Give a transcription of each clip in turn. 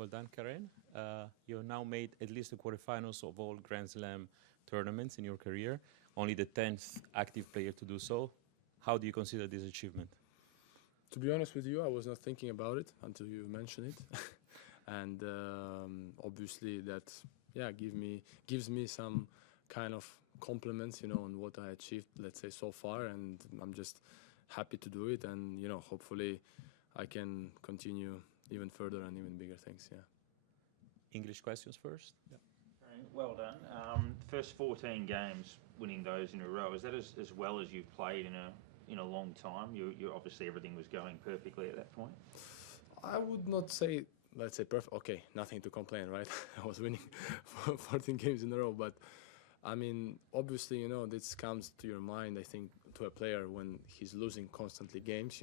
Well done, Karen. You now made at least the quarterfinals of all Grand Slam tournaments in your career, only the 10th active player to do so. How do you consider this achievement? To be honest with you, I was not thinking about it until you mentioned it. And obviously that, gives me some kind of compliments, on what I achieved, let's say, so far. And I'm just happy to do it. And, hopefully I can continue even further and even bigger things, English questions first? Yeah. Well done. First 14 games, winning those in a row. Is that as well as you've played in a long time? You obviously everything was going perfectly at that point. I would not say, let's say, perfect. Okay, nothing to complain, right? I was winning 14 games in a row, but I mean, obviously, this comes to your mind, I think, to a player when he's losing constantly games,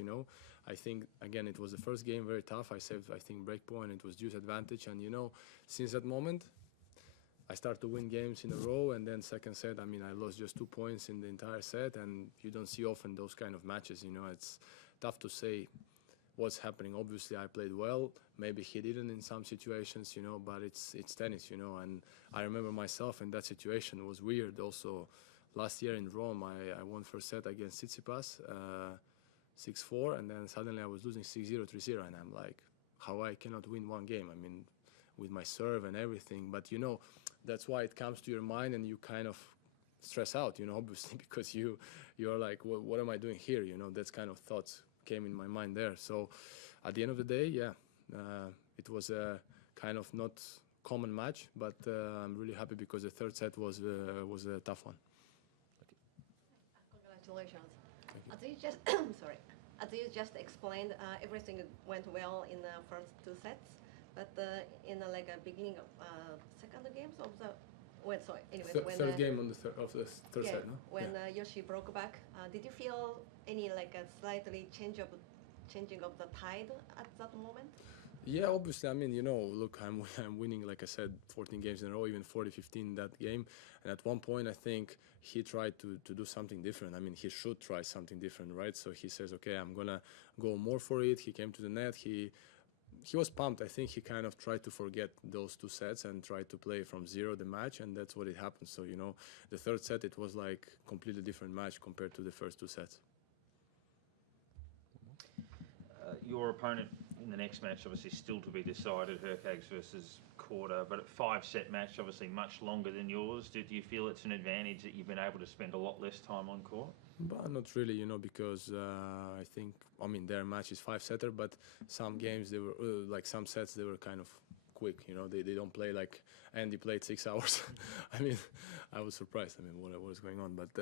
I think, again, it was the first game, very tough. I saved, I think, break point. It was deuce advantage. And, since that moment, I started to win games in a row. And then second set, I mean, I lost just 2 points in the entire set. And you don't see often those kind of matches, It's tough to say what's happening. Obviously, I played well. Maybe he didn't in some situations, but it's tennis, And I remember myself in that situation. It was weird. Also, last year in Rome, I won first set against Tsitsipas, 6-4, and then suddenly I was losing 6-0, 3-0, and I'm like, how I cannot win one game? I mean, with my serve and everything. But, that's why it comes to your mind and you kind of stress out, obviously, because you're like, well, what am I doing here? That's kind of thoughts came in my mind there. So at the end of the day, it was a kind of not common match, but I'm really happy because the third set was a tough one. Congratulations. As you just as you just explained, everything went well in the first 2 sets, but in the beginning of second games of the Third game of the third set, no? When Yoshi broke back, did you feel any a slightly changing of the tide at that moment? Yeah, obviously. I mean, look, I'm winning, like I said, 14 games in a row, even 40-15 that game. And at one point, I think he tried to do something different. I mean, he should try something different, right? So he says, okay, I'm gonna go more for it. He came to the net. He was pumped. I think he kind of tried to forget those 2 sets and tried to play from zero the match, and that's what it happened. So, the third set, it was like completely different match compared to the first 2 sets. Your opponent in the next match, obviously, still to be decided, Herkags versus Korda, but a 5-set match, obviously much longer than yours. Do you feel it's an advantage that you've been able to spend a lot less time on court? But not really, because I think, their match is 5-setter, but some games, they were, some sets, they were kind of quick, they don't play like Andy played 6 hours. I mean, I was surprised, what was going on, but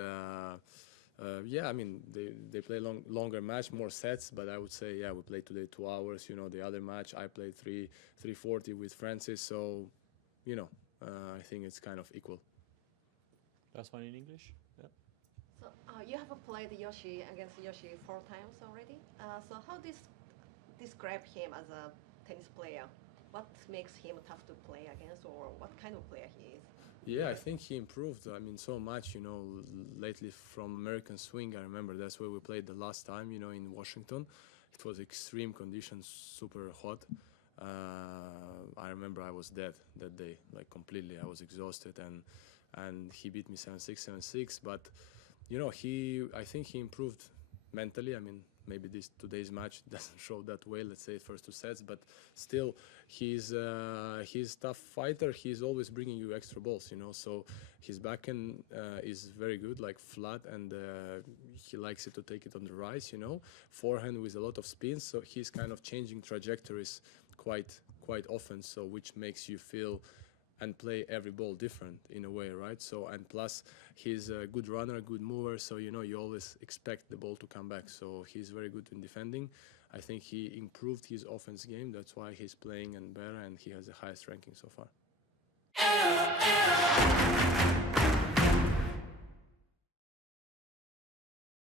they play longer match, more sets, but I would say, we played today 2 hours, the other match, I played 3:40 with Francis, so, I think it's kind of equal. Last one in English? Yeah. So you have played Yoshi against Yoshi 4 times already. So how describe him as a tennis player? What makes him tough to play against, or what kind of player he is? Yeah, I think he improved, so much, lately from American swing. I remember that's where we played the last time, in Washington. It was extreme conditions, super hot. I remember I was dead that day, like completely. I was exhausted, and he beat me 7-6, 7-6. But, I think he improved mentally. Maybe today's match doesn't show that way, let's say first 2 sets, but still he's a tough fighter. He's always bringing you extra balls, so his backhand is very good, like flat, and he likes it to take it on the rise, forehand with a lot of spin, so he's kind of changing trajectories quite often, so which makes you feel and play every ball different in a way, right? So, and plus he's a good runner, good mover, so you always expect the ball to come back. So he's very good in defending. I think he improved his offense game. That's why he's playing and better, and he has the highest ranking so far.